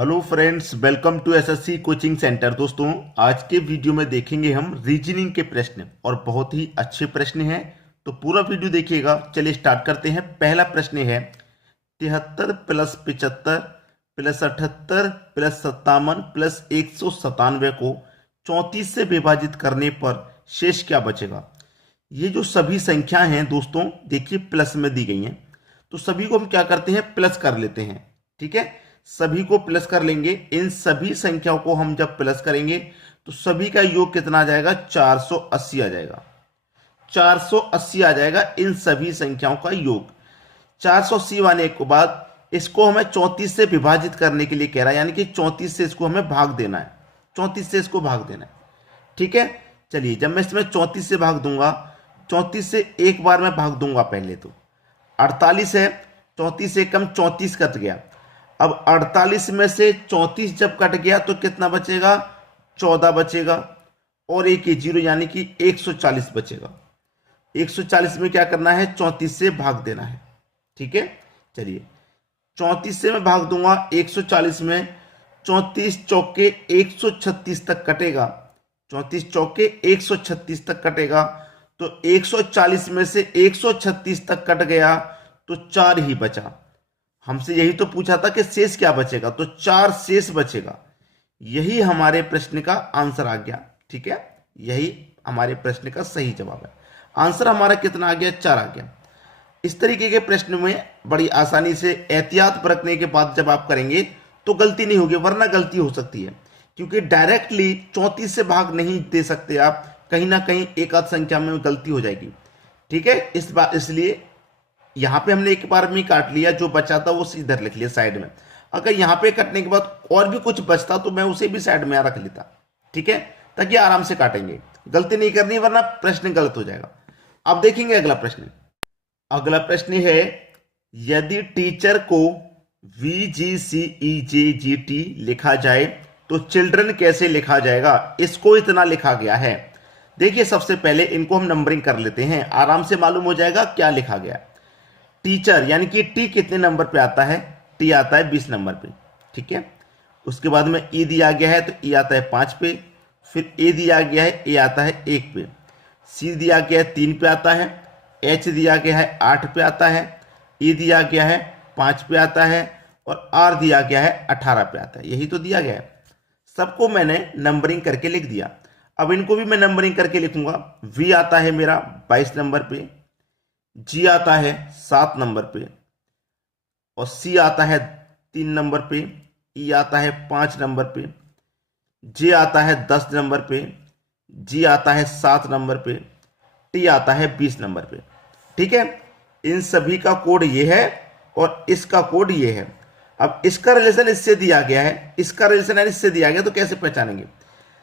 Hello friends, welcome to SSC coaching centre. दोस्तों, आज के वीडियो में देखेंगे हम रीजनिंग के प्रश्न और बहुत ही अच्छे प्रश्न हैं, तो पूरा वीडियो देखिएगा। चलिए स्टार्ट करते हैं। पहला प्रश्न है 73 प्लस 75 प्लस 78 प्लस 57 प्लस 197 को 34 से विभाजित करने पर शेष क्या बचेगा। ये जो सभी संख्या हैं दोस्तों, देखिए प्लस में दी गई हैं, तो सभी को हम क्या करते हैं, प्लस कर लेते हैं। ठीक है, सभी को प्लस कर लेंगे। इन सभी संख्याओं को हम जब प्लस करेंगे तो सभी का योग कितना आ जाएगा, 480 आ जाएगा। 480 आ जाएगा इन सभी संख्याओं का योग। 480 आने के बाद इसको हमें 34 से विभाजित करने के लिए कह रहा है, यानी कि 34 से इसको हमें भाग देना है। 34 से इसको भाग देना है। ठीक है, चलिए जब मैं इसमें 34 से भाग दूंगा, 34 से एक बार मैं भाग दूंगा। पहले तो 48 है, 34 से कम 34 कट गया। अब 48 में से 34 जब कट गया तो कितना बचेगा, 14 बचेगा और एक ही जीरो, यानी कि 140 बचेगा। 140 में क्या करना है, 34 से भाग देना है। ठीक है, चलिए 34 से मैं भाग दूंगा 140 में। 34 चौके 136 तक कटेगा। 34 चौके 136 तक कटेगा, तो 140 में से 136 तक कट गया तो 4 ही बचा। हमसे यही तो पूछा था कि शेष क्या बचेगा, तो 4 शेष बचेगा। यही हमारे प्रश्न का आंसर आ गया। ठीक है, यही हमारे प्रश्न का सही जवाब है। आंसर हमारा कितना आ गया, 4 आ गया। इस तरीके के प्रश्न में बड़ी आसानी से एहतियात बरतने के बाद जब आप करेंगे तो गलती नहीं होगी, वरना गलती हो सकती है, क्योंकि डायरेक्टली 34 से भाग नहीं दे सकते आप, कहीं ना कहीं एक आध संख्या में गलती हो जाएगी। ठीक है, इस बात इसलिए यहां पे हमने एक बार में काट लिया, जो बचा था वो इधर लिख लिया साइड में। अगर यहां पे कटने के बाद और भी कुछ बचता तो मैं उसे भी साइड में रख लेता। ठीक है, ताकि आराम से काटेंगे, गलती नहीं करनी, वरना प्रश्न गलत हो जाएगा। अब देखेंगे अगला प्रश्न। अगला प्रश्न है, यदि टीचर को VGCEJGT लिखा जाए तो चिल्ड्रन कैसे लिखा जाएगा। इसको इतना लिखा गया है। देखिए सबसे पहले इनको हम नंबरिंग कर लेते हैं, आराम से मालूम हो जाएगा क्या लिखा गया। टीचर यानी कि टी कितने नंबर पे आता है, टी आता है 20 नंबर पे। ठीक है, उसके बाद में ई दिया गया है तो ई आता है 5 पे, फिर ए दिया गया है, ए आता है 1 पे, सी दिया गया है 3 पे आता है, एच दिया गया है 8 पे आता है, ई दिया गया है 5 पे आता है और आर दिया गया है 18 पे आता है। यही तो दिया गया है। सबको मैंने नंबरिंग करके लिख दिया। अब इनको भी मैं नंबरिंग करके लिखूंगा। वी आता है मेरा 22 नंबर पे, जी आता है 7 नंबर पे और सी आता है 3 नंबर पे, ई आता है 5 नंबर पे, जे आता है 10 नंबर पे, जी आता है 7 नंबर पे, टी आता है 20 नंबर पे। ठीक है, इन सभी का कोड ये है और इसका कोड ये है। अब इसका रिलेशन इससे दिया गया है, इसका रिलेशन इससे दिया गया, तो कैसे पहचानेंगे।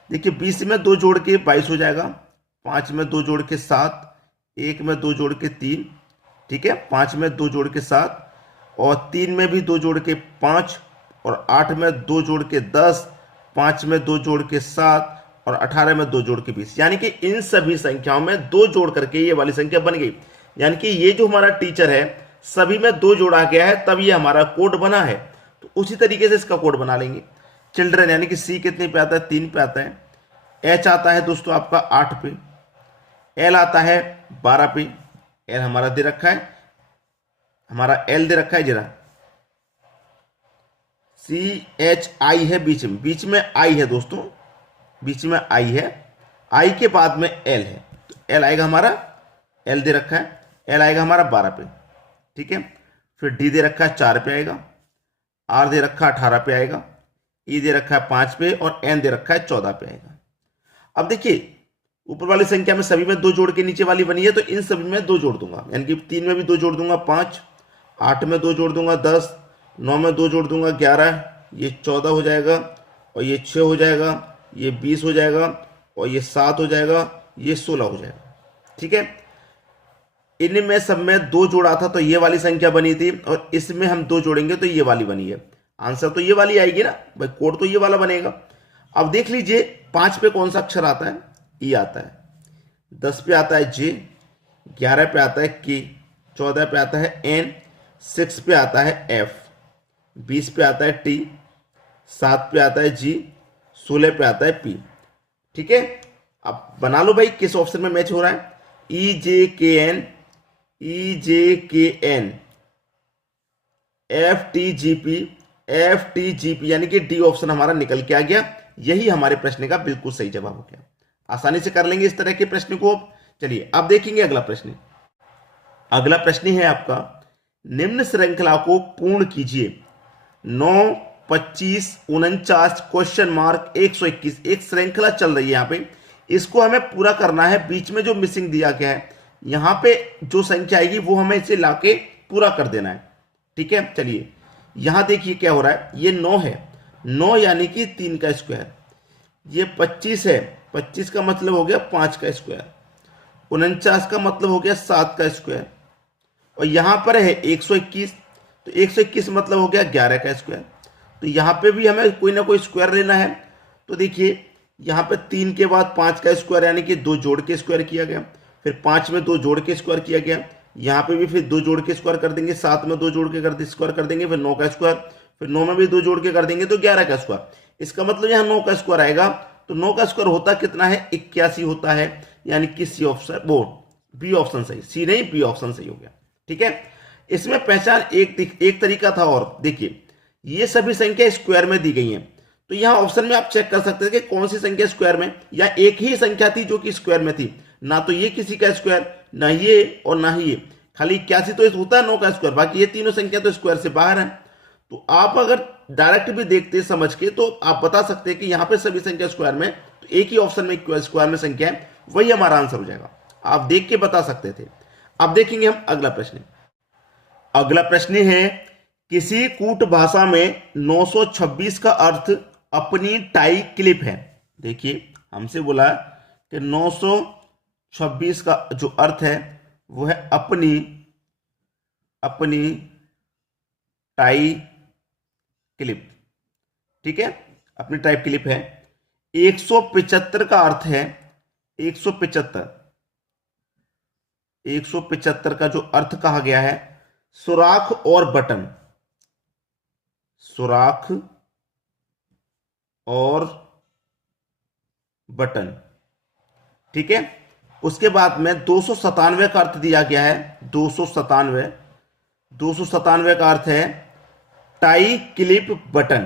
देखिए 20 में 2 जोड़ के 22 हो जाएगा, 5 में 2 जोड़ के 7, 1 में 2 जोड़ के 3, ठीक है, 5 में 2 जोड़ के 7 और 3 में भी 2 जोड़ के 5 और 8 में 2 जोड़ के 10, 5 में 2 जोड़ के 7 और 18 में 2 जोड़ के 20, यानी कि इन सभी संख्याओं में 2 जोड़ करके ये वाली संख्या बन गई। यानी कि ये जो हमारा टीचर है, सभी में 2 जोड़ा गया है, तब ये हमारा कोड बना है। तो उसी तरीके से इसका कोड बना लेंगे। चिल्ड्रन यानी कि सी कितने पे आता है, 3 पे आता है। एच आता है दोस्तों आपका 8 पे, एल आता है 12 पे, एल हमारा दे रखा है, हमारा एल दे रखा है जरा, CHI है बीच में आई है दोस्तों, बीच में आई है, आई के बाद में एल है, तो एल आएगा हमारा, एल दे रखा है, एल आएगा हमारा 12 पे। ठीक है, फिर डी दे रखा है 4 पे आएगा, आर दे रखा है 18 पे आएगा, ई दे रखा है 5 पे और एन दे रखा है 14 पे आएगा। अब देखिए ऊपर वाली संख्या में सभी में 2 जोड़ के नीचे वाली बनी है, तो इन सभी में 2 जोड़ दूंगा, यानी कि 3 में भी 2 जोड़ दूंगा 5, 8 में 2 जोड़ दूंगा 10, 9 में 2 जोड़ दूंगा 11, ये 14 हो जाएगा और ये 6 हो जाएगा, ये 20 हो जाएगा और ये 7 हो जाएगा, ये 16 हो जाएगा। ठीक है, इनमें सब में 2 जोड़ा था तो ये वाली संख्या बनी थी और इसमें हम 2 जोड़ेंगे तो ये वाली बनी है। आंसर तो ये वाली आएगी ना भाई, कोड तो ये वाला बनेगा। अब देख लीजिए 5 पे कौन सा अक्षर आता है, ई आता है, 10 पे आता है जे, 11 पे आता है के, 14 पे आता है एन, 6 पे आता है एफ, 20 पे आता है टी, 7 पे आता है जी, 16 पे आता है पी। ठीक है, अब बना लो भाई किस ऑप्शन में मैच हो रहा है। ई J K N, E J K N, F T G P, F T G P, यानी कि डी ऑप्शन हमारा निकल के आ गया। यही हमारे प्रश्न का बिल्कुल सही जवाब हो गया। आसानी से कर लेंगे इस तरह के प्रश्न को। चलिए अब देखेंगे अगला प्रश्न। अगला प्रश्न है आपका, निम्न श्रृंखला को पूर्ण कीजिए। 9, 25, 49, क्वेश्चन मार्क 121, एक श्रृंखला चल रही है यहाँ पे, इसको हमें पूरा करना है। बीच में जो मिसिंग दिया गया है, यहाँ पे जो संख्या आएगी वो हमें इसे लाके पूरा कर देना है। ठीक है, चलिए यहां देखिए क्या हो रहा है। ये 9 है, 9 यानी कि 3 का स्क्वायर। ये 25 है, 25 का मतलब हो गया 5 का स्क्वायर। 49 का मतलब हो गया 7 का स्क्वायर। और यहां पर है 121, तो 121 मतलब हो गया 11 का स्क्वायर। तो यहां पे भी हमें कोई ना कोई स्क्वायर लेना है। तो देखिए यहां पे 3 के बाद 5 का स्क्वायर, यानी कि 2 जोड़ के स्क्वायर किया गया। फिर 5 में 2 जोड़ के स्क्वायर किया गया। यहाँ पे भी फिर 2 जोड़ के स्क्वायर कर देंगे, 7 में 2 जोड़ के स्क्वायर कर देंगे, फिर 9 का स्क्वायर, फिर 9 में भी 2 जोड़ के कर देंगे तो 11 का स्क्वायर। इसका मतलब यहाँ 9 का स्क्वायर आएगा। तो 9 का स्क्वायर होता कितना है, 81 होता है। यानी कि सी ऑप्शन, वो बी ऑप्शन सही, सी नहीं बी ऑप्शन सही हो गया। ठीक है, इसमें पहचान एक तरीका था। और देखिए ये सभी संख्या स्क्वायर में दी गई हैं, तो यहाँ ऑप्शन में आप चेक कर सकते थे कि कौन सी संख्या स्क्वायर में, या एक ही संख्या थी जो कि स्क्वायर में थी। ना तो ये किसी का स्क्वायर, ना ये और ना ही ये, खाली 81 तो होता है 9 का स्क्वायर, बाकी ये तीनों संख्या तो स्क्वायर से बाहर है। तो आप अगर डायरेक्ट भी देखते समझ के तो आप बता सकते हैं कि यहाँ पे सभी संख्या स्क्वायर में, तो एक ही ऑप्शन में स्क्वायर में संख्या है, वही हमारा आंसर हो जाएगा। आप देख के बता सकते थे। अब देखेंगे हम अगला प्रश्न। अगला प्रश्न है, किसी कूट भाषा में 926 का अर्थ अपनी टाई क्लिप है। देखिए हमसे बोला कि 926 का जो अर्थ है वो है अपनी टाई क्लिप। ठीक है, अपनी टाई क्लिप है। 175 का अर्थ है 175 का जो अर्थ कहा गया है, सुराख और बटन, सुराख और बटन। ठीक है, उसके बाद में 297 का अर्थ दिया गया है। 297 का अर्थ है tie clip button,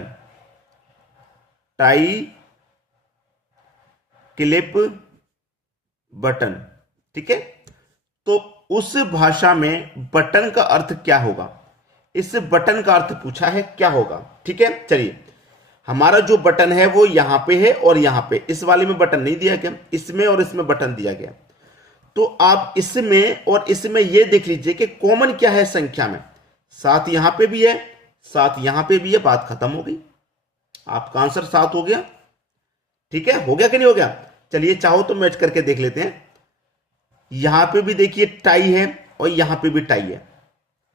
tie clip button. ठीक है, तो उस भाषा में बटन का अर्थ क्या होगा, इस बटन का अर्थ पूछा है क्या होगा। ठीक है, चलिए हमारा जो बटन है वो यहां पे है और यहां पे, इस वाले में बटन नहीं दिया गया, इसमें और इसमें बटन दिया गया। तो आप इसमें और इसमें ये देख लीजिए कि कॉमन क्या है संख्या में। 7 यहां पे भी है, 7 यहां पे भी है, बात खत्म हो गई, आपका आंसर 7 हो गया। ठीक है, हो गया कि नहीं हो गया। चलिए चाहो तो मैच करके देख लेते हैं। यहां पे भी देखिए टाई है और यहां पे भी टाई है,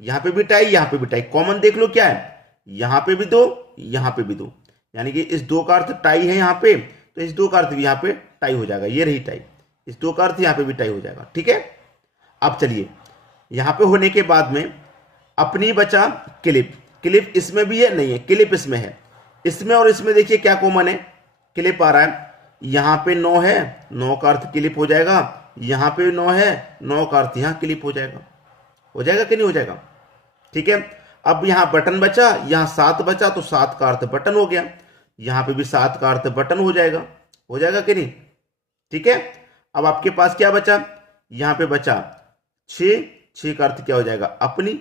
यहां पे भी टाई, यहां पे भी टाई। कॉमन देख लो क्या है, यहां पे भी 2, यहां पे भी 2, यानी कि इस 2 का अर्थ टाई है यहां पे, तो इस 2 का अर्थ भी यहां पे टाई हो जाएगा। ये रही टाई, इस 2 का अर्थ यहां पे भी टाई हो जाएगा। ठीक है, अब चलिए यहां पे होने के बाद में अपनी बचा क्लिप। क्लिप इसमें भी है, नहीं है, क्लिप इसमें है। इसमें और इसमें देखिए क्या कॉमन है, क्लिप आ रहा है। यहां पे 9 है, 9 का अर्थ क्लिप हो जाएगा। यहां पे 9 है, 9 का अर्थ यहां क्लिप हो जाएगा। हो जाएगा कि नहीं हो जाएगा। ठीक है, अब यहां बटन बचा, यहां 7 बचा, तो 7 का अर्थ बटन हो गया। यहां पे भी 7 का अर्थ बटन हो जाएगा कि नहीं। ठीक है, अब आपके पास क्या बचा, यहां पे बचा 6, 6 का अर्थ क्या हो जाएगा अपनी।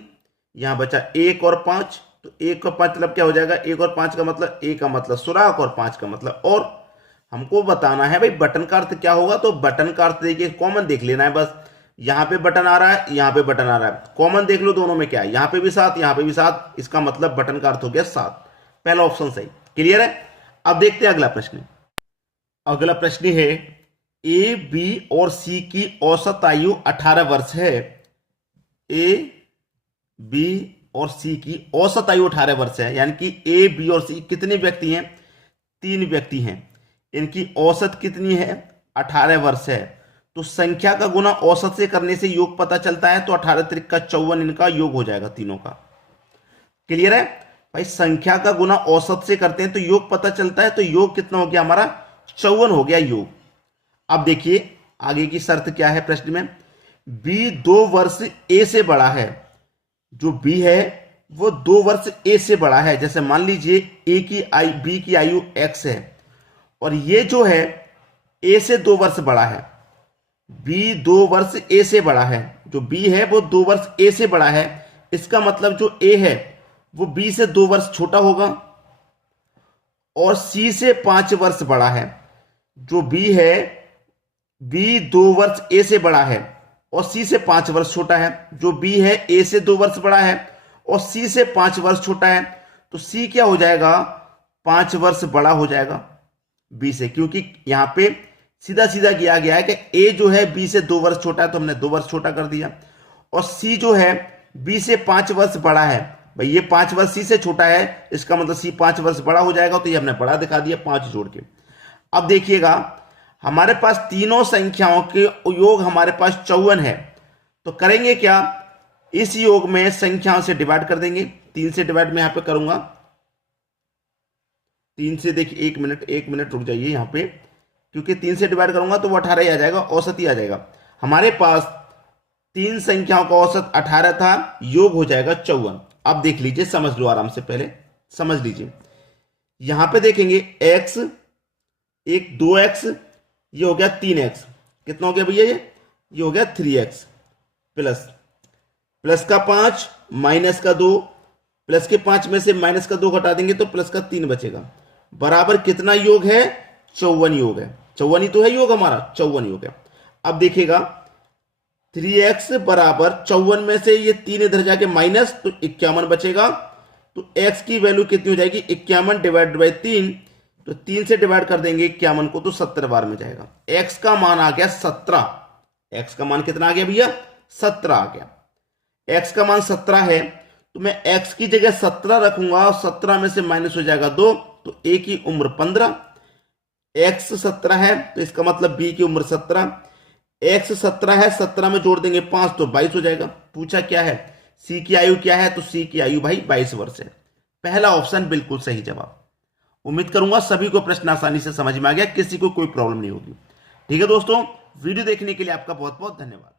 यहां बचा 1 और 5, तो 1 और 5 मतलब क्या हो जाएगा, 1 और 5 का मतलब, 1 का मतलब सुराख और 5 का मतलब और। हमको बताना है भाई बटन का अर्थ क्या होगा, तो बटन का अर्थ देखिए कॉमन देख लेना है बस। यहां पे बटन आ रहा है, यहां पे बटन आ रहा है, कॉमन देख लो दोनों में क्या है, यहां पे भी 7, यहां पे भी 7, इसका मतलब बटन का अर्थ हो गया 7। पहला ऑप्शन सही, क्लियर है। अब देखते हैं अगला प्रश्न। अगला प्रश्न है, ए बी और सी की औसत आयु 18 वर्ष है। ए बी और सी की औसत आयु 18 वर्ष है, यानी कि ए बी और सी कितने व्यक्ति हैं, 3 व्यक्ति हैं। इनकी औसत कितनी है, 18 वर्ष है। तो संख्या का गुना औसत से करने से योग पता चलता है, तो 18 त्रिक का 54 इनका योग हो जाएगा तीनों का। क्लियर है। भाई संख्या का गुना औसत से करते हैं तो योग पता चलता है, तो योग कितना हो गया हमारा 54 हो गया योग। अब देखिए आगे की शर्त क्या है प्रश्न में, बी 2 वर्ष ए से बड़ा है। जो बी है वो 2 वर्ष ए से बड़ा है। जैसे मान लीजिए बी की आयु x है और ये जो है ए से 2 वर्ष बड़ा है। बी 2 वर्ष ए से बड़ा है, जो बी है वो 2 वर्ष ए से बड़ा है। इसका मतलब जो ए है वो बी से 2 वर्ष छोटा होगा और सी से 5 वर्ष बड़ा है। जो बी है, बी 2 वर्ष ए से बड़ा है और सी से 5 वर्ष छोटा है। जो बी है ए से 2 वर्ष बड़ा है और सी से 5 वर्ष छोटा है, तो सी क्या हो जाएगा, 5 वर्ष बड़ा हो जाएगा बी से, क्योंकि यहां पे सीधा सीधा किया गया है कि ए जो है बी से 2 वर्ष छोटा है तो हमने 2 वर्ष छोटा कर दिया, और सी जो है बी से 5 वर्ष बड़ा है। भाई ये 5 वर्ष सी से छोटा है, इसका मतलब सी 5 वर्ष बड़ा हो जाएगा, तो ये हमने बड़ा दिखा दिया 5 जोड़ के। अब देखिएगा हमारे पास तीनों संख्याओं के योग हमारे पास 54 है, तो करेंगे क्या, इस योग में संख्याओं से डिवाइड कर देंगे। 3 से डिवाइड में यहां पे करूंगा, 3 से देखिए, एक मिनट रुक जाइए यहां पे, क्योंकि 3 से डिवाइड करूंगा तो वो 18 ही आ जाएगा, औसत ही आ जाएगा। हमारे पास 3 संख्याओं का औसत 18 था, योग हो जाएगा 54। अब देख लीजिए, समझ लो आराम से, पहले समझ लीजिए। यहां पे देखेंगे x, एक 2x, ये हो गया 3x, कितना हो गया भैया, ये हो गया 3x, प्लस का 5 माइनस का 2, प्लस के 5 में से माइनस का 2 घटा देंगे तो प्लस का 3 बचेगा, बराबर कितना योग है, 54 योग है। 54 ही तो है योग हमारा, 54 योग है। अब देखिएगा 3x बराबर 54 में से ये 3 इधर जाके माइनस, तो 51 बचेगा। तो x की वैल्यू कितनी हो जाएगी, 51 डिवाइड बाई 3, तो 3 से डिवाइड कर देंगे 51 को तो 70 बार में जाएगा। x का मान आ गया 17। x का मान कितना आ गया भैया, 17 आ गया। x का मान 17 है तो मैं x की जगह 17 रखूंगा और 17 में से माइनस हो जाएगा 2, तो a की उम्र 15, x 17 है तो इसका मतलब b की उम्र 17, x 17 है, 17 में जोड़ देंगे 5 तो 22 हो जाएगा। पूछा क्या है, c की आयु क्या है, तो c की आयु भाई 22 वर्ष है। पहला ऑप्शन बिल्कुल सही जवाब। उम्मीद करूंगा सभी को प्रश्न आसानी से समझ में आ गया, किसी को कोई प्रॉब्लम नहीं होगी। ठीक है दोस्तों, वीडियो देखने के लिए आपका बहुत बहुत धन्यवाद।